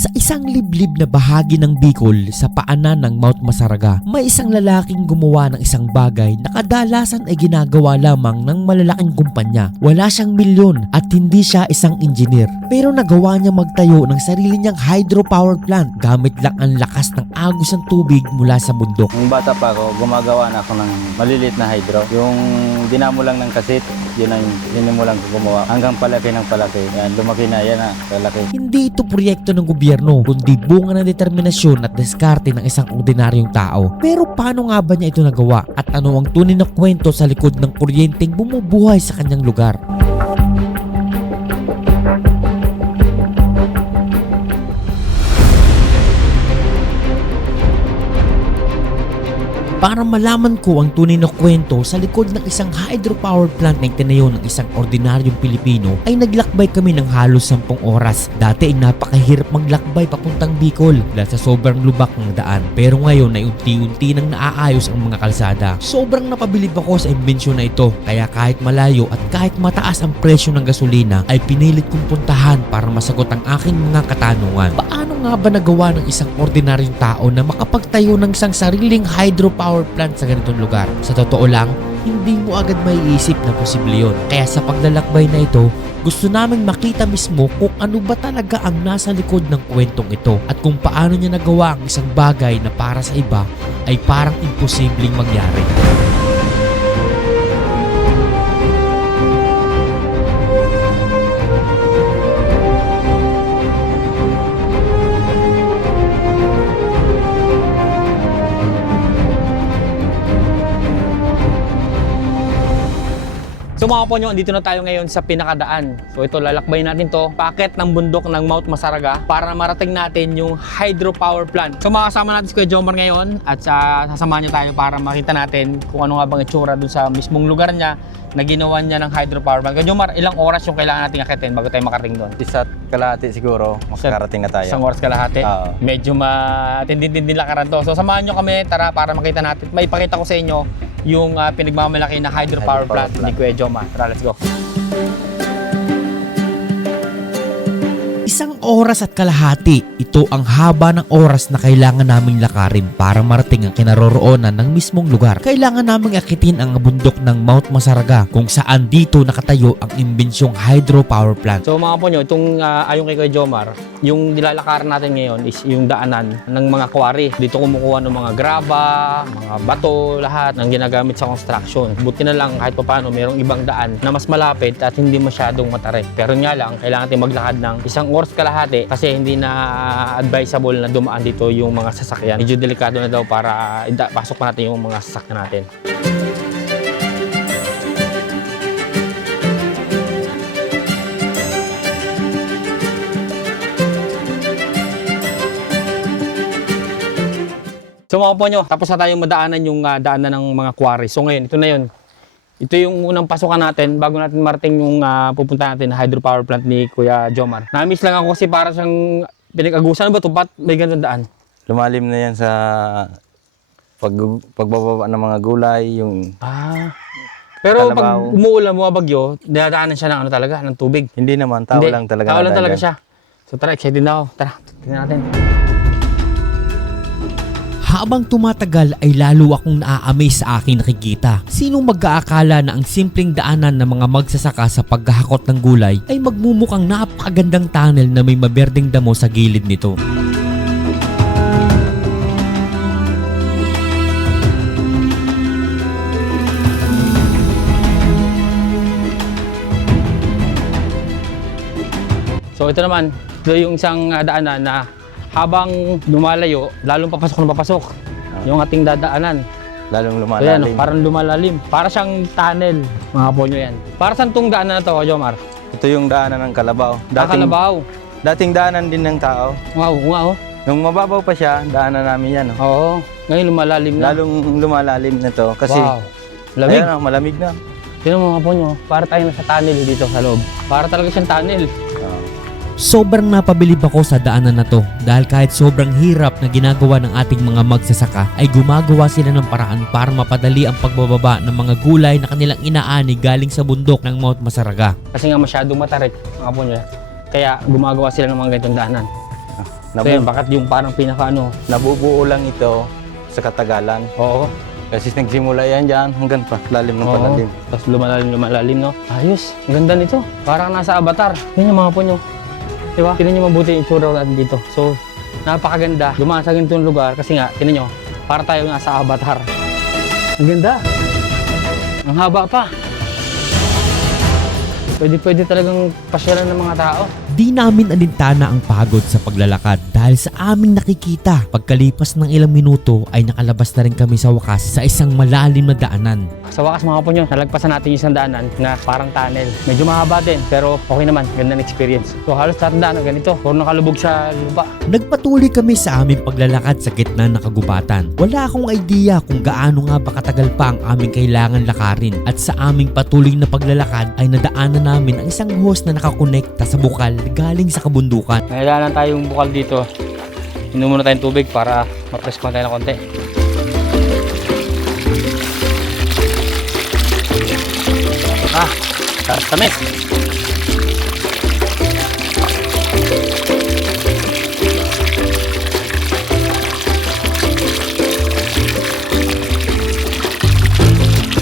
Sa isang liblib na bahagi ng Bicol sa paanan ng Mount Masaraga, may isang lalaking gumawa ng isang bagay na kadalasan ay ginagawa lamang ng malalaking kumpanya. Wala siyang milyon at hindi siya isang engineer. Pero nagawa niya magtayo ng sarili niyang hydropower plant gamit lang ang lakas ng agos ng tubig mula sa bundok. Nung bata pa ako, gumagawa na ako ng maliliit na hydro. Yung dinamo lang ng kasit, yun ang dinimulang ko gumawa. Hanggang palaki ng palaki. Yan, lumaki na, yan na, palaki. Hindi ito proyekto ng gobyerno, kundi bunga ng determinasyon at diskarte ng isang ordinaryong tao. Pero paano nga ba niya ito nagawa? At ano ang tunay na kwento sa likod ng kuryenteng bumubuhay sa kanyang lugar? Para malaman ko ang tunay na kwento sa likod ng isang hydropower plant na itinayo ng isang ordinaryong Pilipino, ay naglakbay kami ng halos 10 oras. Dati ay napakahirap maglakbay papuntang Bicol dahil sa sobrang lubak ng daan. Pero ngayon ay unti-unti nang naaayos ang mga kalsada. Sobrang napabilib ako sa imbensyon na ito, kaya kahit malayo at kahit mataas ang presyo ng gasolina ay pinilit kong puntahan para masagot ang aking mga katanungan. Paano nga ba nagawa ng isang ordinaryong tao na makapagtayo ng isang sariling hydropower plant sa ganitong lugar? Sa totoo lang, hindi mo agad maiisip na posible yun. Kaya sa paglalakbay na ito, gusto naming makita mismo kung ano ba talaga ang nasa likod ng kwentong ito at kung paano niya nagawa ang isang bagay na para sa iba ay parang imposibleng mangyari. So mga po nyo, dito na tayo ngayon sa pinakadaan. So ito, lalakbayin natin to, paakyat ng bundok ng Mount Masaraga para marating natin yung hydropower plant. So makasama natin si Kuya Jomar ngayon at sasamahan niya tayo para makita natin kung ano nga bang itsura dun sa mismong lugar niya na ginawa niya ng hydropower plant. Kuya Jomar, ilang oras yung kailangan natin akitin bago tayo makarating doon? Isa't kalahati siguro, makakarating na tayo. Isang oras kalahati? Oo. Medyo matindi-tindi lakaran to. So samahan nyo kami, tara, para makita natin. May ipakita ko sa inyo yung pinagmamalaki na hydropower plant ni Kuya Jomar. Tara, let's go. Isang oras at kalahati, ito ang haba ng oras na kailangan naming lakarin para marating ang kinaroroonan ng mismong lugar. Kailangan naming akitin ang bundok ng Mount Masaraga kung saan dito nakatayo ang imbensyong hydropower plant. So mga po nyo, itong ayon kay Kuya Jomar, yung nilalakaran natin ngayon is yung daanan ng mga quarry. Dito kumukuha ng mga graba, mga bato, lahat ng ginagamit sa construction. Buti na lang kahit pa paano merong ibang daan na mas malapit at hindi masyadong matarik. Pero nga lang, kailangan natin maglakad ng isang oras kalahati kasi hindi na advisable na dumaan dito yung mga sasakyan. Medyo delikado na daw para pasok pa natin yung mga sasakyan natin. So mga po nyo, tapos na tayong madaanan yung daanan ng mga quarry. So ngayon, ito na yun. Ito yung unang pasukan natin bago natin marating yung pupunta natin na hydropower plant ni Kuya Jomar. Namiss lang ako kasi para siyang pinag-agusan. Ano ba ito? Ba't may ganun daan? Lumalim na yan sa pagbababa ng mga gulay, yung Pero Kalabaw. pag umuulan, bumabagyo, dadaanan siya ng ano talaga, ng tubig. hindi naman, tao Hindi, lang talaga. Tao lang nadaan talaga dyan. siya. So tara, excited na ako. Tara, tingnan natin. Habang tumatagal ay lalo akong naa-amaze sa aking nakikita. Sinong mag-aakala na ang simpleng daanan ng mga magsasaka sa paghahakot ng gulay ay magmumukhang napakagandang tunnel na may maberdeng damo sa gilid nito. So ito naman, ito yung isang daanan na habang lumalayo, lalong papasok na papasok yung ating dadaanan. Lalong So yan, lumalalim. parang lumalalim. Para siyang tunnel, mga po nyo yan. Para saan itong daanan na to, Jomar? Ito yung daanan ng Kalabaw. Kalabaw. Dating daanan din ng tao. Wow, wow. Nung mababaw pa siya, daanan namin yan. Oh. Oo, ngayon lumalalim na. Lalong lumalalim na to kasi Wow. Lamig. ayun, malamig na. Tignan mo mga po nyo, para tayo nasa tunnel dito sa loob. Para talaga siyang tunnel. Sobrang napabilib ako sa daanan na to dahil kahit sobrang hirap na ginagawa ng ating mga magsasaka ay gumagawa sila ng paraan para mapadali ang pagbababa ng mga gulay na kanilang inaani galing sa bundok ng Mount Masaraga. Kasi nga masyadong matarik mga po nyo. Kaya gumagawa sila ng mga ganitong daanan. So yan, bakit yung parang pinaka ano? Nabubuo lang ito sa katagalan. Oo. Kasi nagsimula yan dyan hanggang pa lalim ng palalim. Tapos lumalalim, no? Ayos. Ang ganda nito. Parang nasa Avatar. Yan yung mga punyo. Diba? Tinan nyo mabuti yung tsura natin dito. So, napakaganda. Dumaan sa ganitong lugar kasi nga, tinan nyo, para tayo nasa Avatar. Ang ganda. Ang haba pa. Pwede talagang pasyalan ng mga tao. Di namin alintana ang pagod sa paglalakad dahil sa aming nakikita. Pagkalipas ng ilang minuto ay nakalabas na rin kami sa wakas sa isang malalim na daanan. Sa wakas mga punyo, nalagpasan natin yung isang daanan na parang tunnel. Medyo mahaba din, pero okay naman. Ganda ng experience. So halos lahat ng daanan ganito. Puro nakalubog sa lupa. Nagpatuloy kami sa aming paglalakad sa gitna ng kagubatan. Wala akong idea kung gaano nga ba katagal pa ang aming kailangan lakarin. At sa aming patuloy na paglalakad ay nadaanan namin ang isang hose na nakakonekta sa bukal galing sa kabundukan. Kailangan tayong bukal dito. Inom muna tayong tubig para ma-press tayo ng konti. Tamis.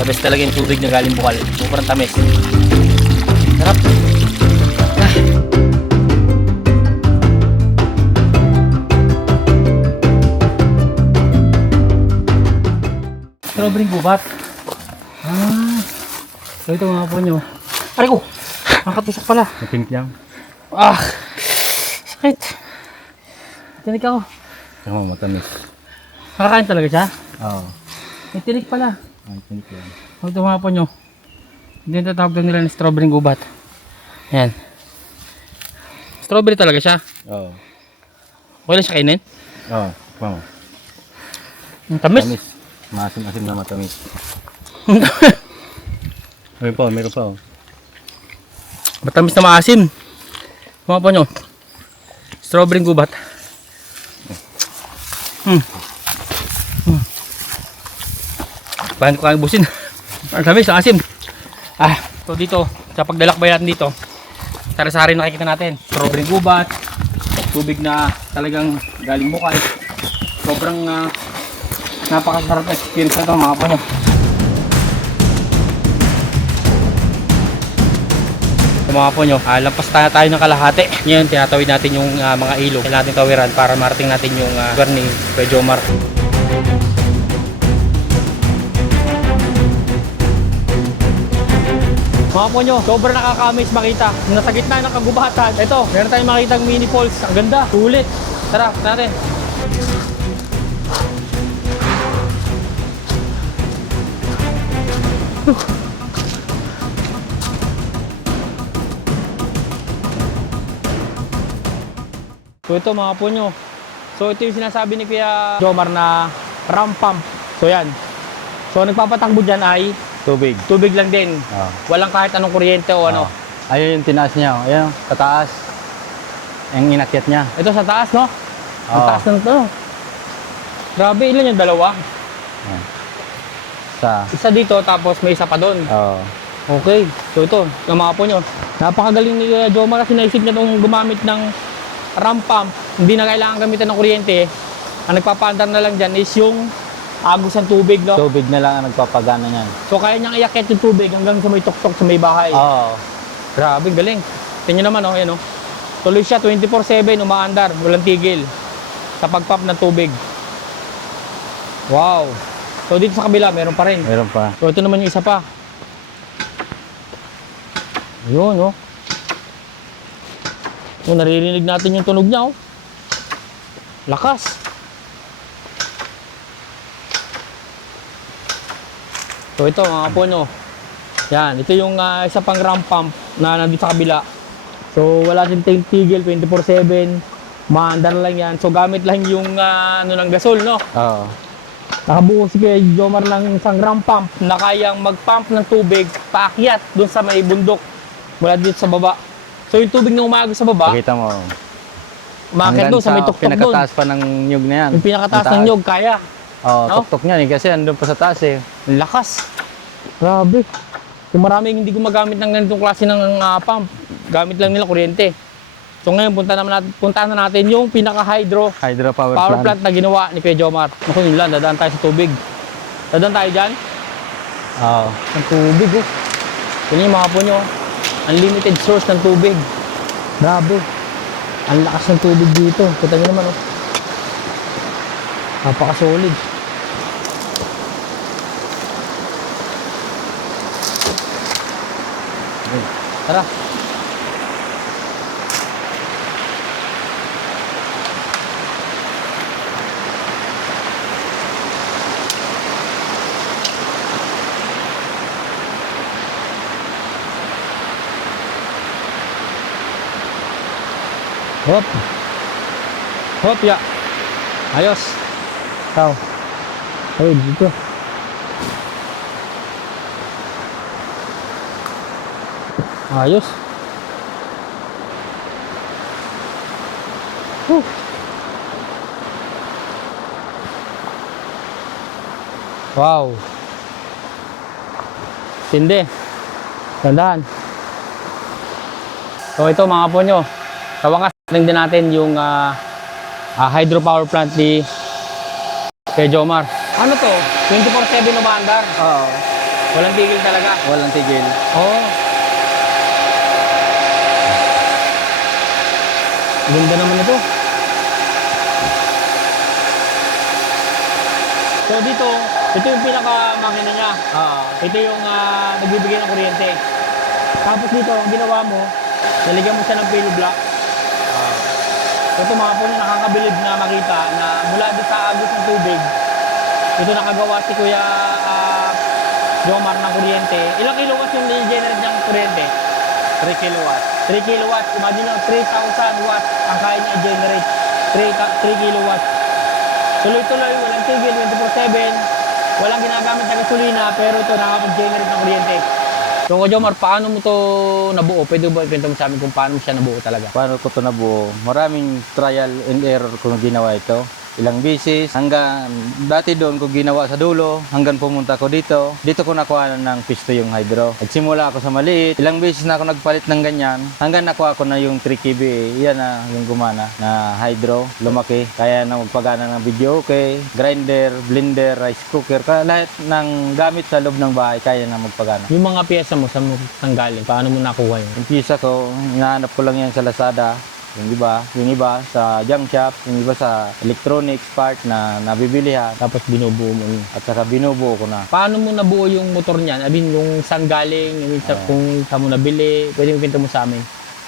Tamis talaga yung tubig na galing bukal. Sobrang tamis. Sarap. Strawberry gubat. So ito mga po nyo. Aray ko! Nakatusok pala. Pink lang. Sakit. Tinik ako. Tama, matamis. Nakakain talaga siya? Oo. May tinik pala. Ay, pink lang. So ito mga po nyo. Hindi yung tatawag doon nila ng strawberry gubat. Ayan. Strawberry talaga siya. Oo. Okay lang siya kainin? Oo. Tama. Ang tamis. Tamis. Maasim-asim na matamis. Meron pa. Matamis na maasim. Mga po nyo. Strawberry gubat. Paano ko kayang busin? Ang tamis, ang asim. So dito, sa paglalakbay natin dito, sari-sari nakikita natin. Strawberry gubat, tubig na talagang galing bukal. Sobrang napakasarap na experience na ito mga po nyo. Mga po nyo, lampas tayo ng kalahati. Ngayon, tinatawid natin yung mga ilog. Kailangan natin tawiran para marating natin yung lugar ni Kuya Jomar. Mga po nyo, sobrang nakaka-amaze makita. Nasa gitna ng kagubatan. Ito, meron tayong makitang mini falls. Ang ganda, sulit. Tara, natin. So ito mga punyo. So ito yung sinasabi ni Kuya Jomar na ram pump. So yan. So nagpapatakbo dyan ay Tubig. tubig lang din. Oo. Walang kahit anong kuryente o ano. Ayun yung tinaas niya. Ayun, kataas. Yung inakyat niya. Ito sa taas, no? Ang Oo. taas ng to. Grabe, ilan yung dalawa? Isa dito, tapos may isa pa doon. Oo. Okay. So ito, yung mga punyo. Napakagaling ni Kuya Jomar kasi naisip niya itong gumamit ng ram pump. Hindi na kailangan gamitan ng kuryente. Ang nagpapaandar na lang dyan is yung agos ng tubig, no? Tubig na lang ang nagpapagana niyan. So kaya niyang iakyat yung tubig hanggang sa may tuktok sa may bahay. Oo. Grabe, galing. Tingnan naman, oh, yan, oh. Tuloy siya 24/7 umaandar, walang tigil sa pagpump ng tubig. Wow. So dito sa kabila, meron pa rin. Meron pa. So ito naman yung isa pa. Ayun, oh. So naririnig natin yung tunog niya, oh. Lakas. So ito mga puno. Yan, ito yung isa pang ram pump na nandito sa kabila. So wala din tigil 24/7. Maandar lang yan. So gamit lang yung ano ng gasol, no? Oo. Nakabuo si Kuya Jomar ng isang ram pump na kayang mag-pump ng tubig paakyat doon sa may bundok mula dito sa baba. So yung tubig na umaagos sa baba, Pakita mo. umakyat doon sa may tuktok doon. Pinakataas pa ng nyug na yan. Yung pinakataas ng nyog, kaya. Oo, No? tuktok niyan eh. Kasi andun pa sa taas eh. Ang lakas. Grabe. So maraming hindi gumagamit ng ganitong klase ng pump. Gamit lang nila kuryente. So ngayon, puntahan na natin yung pinaka-hydro Hydropower power plant. plant na ginawa ni Kuya Jomar. Naku, yun lang, dadaan tayo sa tubig. Dadaan tayo dyan. Oo. Ang tubig, oh. Yan yung mga po nyo. Unlimited source ng tubig. Grabe. Ang lakas ng tubig dito. Kita nyo naman, oh. Napaka-solid. Tara. Hop. Hop, ya. Ayos. Tao. Ay, dito. Ayos. Wow. Tindi. Tandaan. So ito mga po nyo. Sa wakas, din natin yung hydropower plant ni Kuya Jomar. Ano to? 24/7 umaandar. Oo. Walang tigil talaga. Walang tigil. Oo. Ganda naman ito. So dito, ito yung pinaka-makina niya. Oo. Ito yung nagbibigay ng kuryente. Tapos dito, ang ginawa mo, nalagyan mo siya ng pillow block. So ito mga po nakakabilib na makita na mula doon sa agos ng tubig, ito nakagawa si Kuya Jomar ng kuryente. Ilang kilowatts yung generate niyang kuryente? 3 kilowatts. 3 kilowatts. Imagine nyo, 3,000 watts ang kaya niya generate. 3 kilowatts. Tuloy-tuloy, walang tigil, 24/7. Walang ginagamit na gasolina, pero ito nakapag-generate ng kuryente. So, Kuya Jomar, paano mo to nabuo? Pwede ba ikwento mo sa amin kung paano mo siya nabuo talaga? Paano ko ito nabuo? Maraming trial and error kung ginawa ito. Ilang beses, hanggang dati doon ko ginawa sa dulo, hanggang pumunta ko dito. Dito ko nakuha ng pisto yung hydro. Nagsimula ako sa maliit, ilang beses na ako nagpalit ng ganyan, hanggang nakuha ko na yung 3 kVA. Yan na yung gumana na hydro, lumaki. Kaya na magpagana ng video, okay, grinder, blender, rice cooker, lahat ng gamit sa loob ng bahay, kaya na magpagana. Yung mga piyesa mo, saan mo tanggalin? Paano mo nakuha yun? Yung pisa ko, hinahanap ko lang yan sa Lazada. Yung iba sa junk shop, yung iba sa electronics part na nabibilihan. Tapos binubuo mo yun. At saka binubuo ko na. Paano mo nabuo yung motor niyan? I mean, yung saan galing, kung saan mo nabili, pwede mo kwento mo sa amin.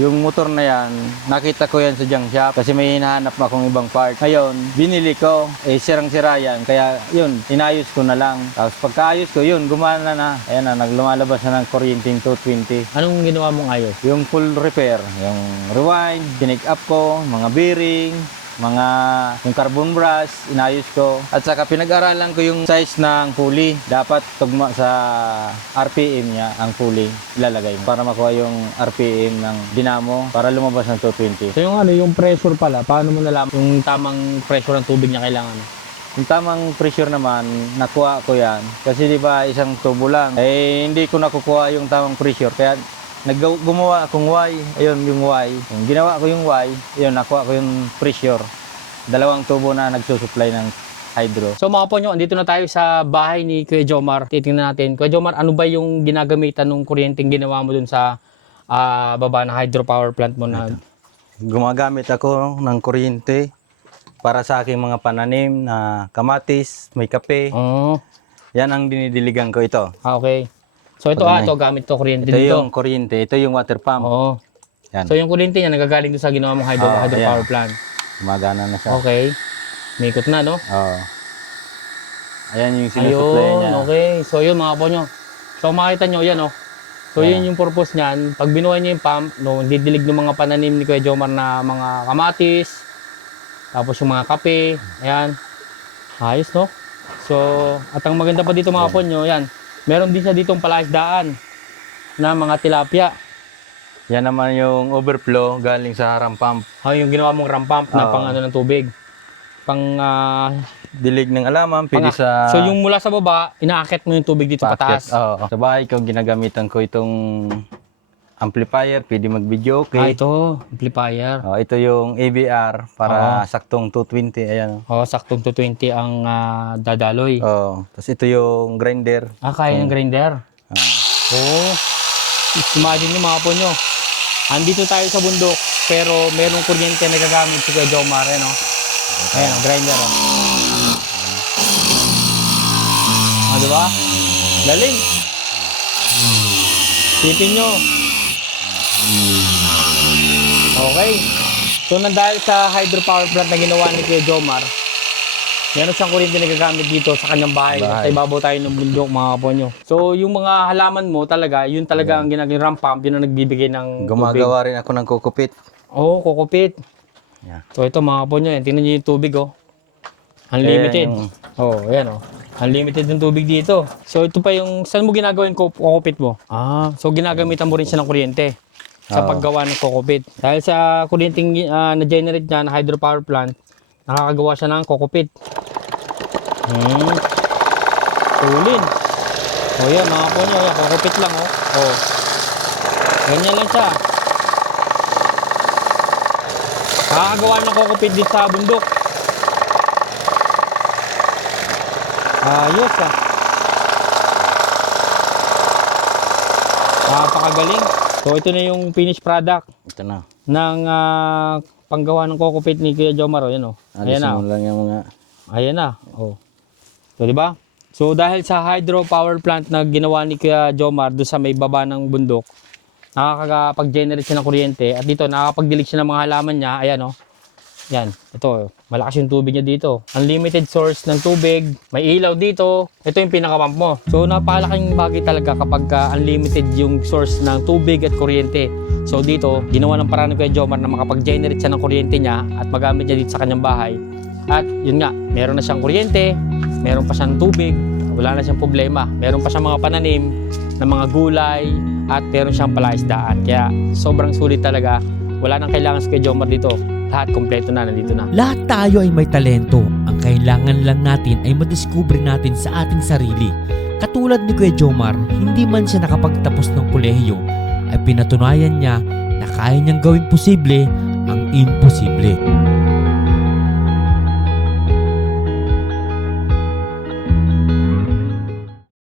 Yung motor na yan, nakita ko yan sa junk shop kasi may hinahanap akong ibang part. Ngayon, binili ko, sirang-sira yan. Kaya yun, inayos ko na lang. Tapos pagkaayos ko, yun, gumana na. Ayan na, naglumalabas na ng kuryenteng 220. Anong ginawa mong ayos? Yung full repair, yung rewind, tinake up ko, mga bearing, yung carbon brush, inayos ko. At saka pinag-aralan ko yung size ng pulley. Dapat tugma sa RPM niya ang pulley ilalagay mo para makuha yung RPM ng dinamo para lumabas ng 220. So yung pressure pala, paano mo nalaman yung tamang pressure ng tubig niya kailangan? Yung tamang pressure naman, nakuha ko yan. Kasi di ba isang tubo lang, hindi ko nakukuha yung tamang pressure. Kaya gumawa akong Y, ayun yung Y. Yung ginawa ko yung Y, ayun, nakuha ko yung pressure. 2 tubo na nagsusupply ng hydro. So mga po nyo, andito na tayo sa bahay ni Kuya Jomar. Titingnan natin. Kuya Jomar, ano ba yung ginagamitan ng kuryenteng ginawa mo dun sa baba na hydropower plant mo na? Gumagamit ako ng kuryente para sa aking mga pananim na kamatis, may kape. Oh, Yan ang dinidiligan ko ito. okay. So ito ito gamit to kuryente Ito dito. yung kuryente, ito yung water pump. Oo. Yan. So yung kuryente niya nagagaling doon sa ginawa mong hydropower ayan. plant. Gumagana na siya. Okay. May ikot na, no? Oo. Ayan yung sinusupply Ayun, niya. okay. So yun mga po nyo. So makita nyo yan, oh. So yun yung purpose niyan. Pag binuhay niyo yung pump, no, didilig ng mga pananim ni Kuya Jomar na mga kamatis, tapos yung mga kape, ayan. Ayos, no? So, at ang maganda pa dito mga po nyo, yan. Meron din siya ditong palaisdaan na mga tilapia. Yan naman yung overflow galing sa ram pump. Yung ginawa mong ram pump na Oo. pang ano ng tubig. Pang Dilig ng alaman, pwede sa... So yung mula sa baba, inaakit mo yung tubig dito pataas. Oo. Sa bahay ko, ginagamitan ko itong amplifier, pwede mag-video, okay. Ito, amplifier. Oh, ito yung AVR para saktong 220, ayan. Saktong 220 ang dadaloy. Oh, tapos ito yung grinder. Kaya ng grinder. Imagine nyo mga po nyo. Andito tayo sa bundok, pero merong kuryente na gagamit si Kuya Jomar, no? Ayan, grinder. Diba? Galing. Sipin nyo. Okay. So, dahil sa hydropower plant na ginawa ni Kuya Jomar, meron siyang kuryente na gagamit dito sa kanyang bahay. Sa ibabaw tayo ng bundok, mga kaponyo. So, yung mga halaman mo talaga, yun talaga ang ginagawang ramp pump, yun ang nagbibigay ng Gumagawa rin ako ng kukupit. kukupit. Yeah. So, ito mga kaponyo, tingnan nyo yung tubig, Unlimited. Ayan, Unlimited yung tubig dito. So, ito pa yung, saan mo ginagawa yung kukupit mo? So ginagamitan mo rin siya ng kuryente sa paggawa ng kukupit. Dahil sa kuryenteng na-generate niya na hydropower plant, nakakagawa siya ng kukupit. Tulin. Yan, mga po nyo, kukupit lang, ganyan lang siya. Nakakagawa ng kukupit dito sa bundok. Ayos, napakagaling. So, ito na yung finished product. Ito na. Ng panggawa ng kukupit ni Kuya Jomar. Ayan, Ayan na. Lang yung mga... Ayan na. So, diba? So, dahil sa hydropower plant na ginawa ni Kuya Jomar doon sa may baba ng bundok, nakakapag-generate siya ng kuryente. At dito, nakakapag-delete siya ng mga halaman niya. Ayan, Yan. Ito, malakas yung tubig niya dito. Unlimited source ng tubig. May ilaw dito. Ito yung pinaka-pump mo. So, napakalaking bagay talaga kapag unlimited yung source ng tubig at kuryente. So, dito, ginawa ng paraan ni Kuya Jomar na makapag-generate siya ng kuryente niya at magamit niya dito sa kanyang bahay. At yun nga, meron na siyang kuryente, meron pa siyang tubig, wala na siyang problema. Meron pa siyang mga pananim ng mga gulay at meron siyang palaisdaan. Kaya sobrang sulit talaga. Wala nang kailangan sa Kuya Jomar dito. Lahat kompleto na, nandito na. Lahat tayo ay may talento. Ang kailangan lang natin ay madiskubre natin sa ating sarili. Katulad ni Kuya Jomar, hindi man siya nakapagtapos ng kolehiyo, ay pinatunayan niya na kaya niyang gawing posible ang imposible.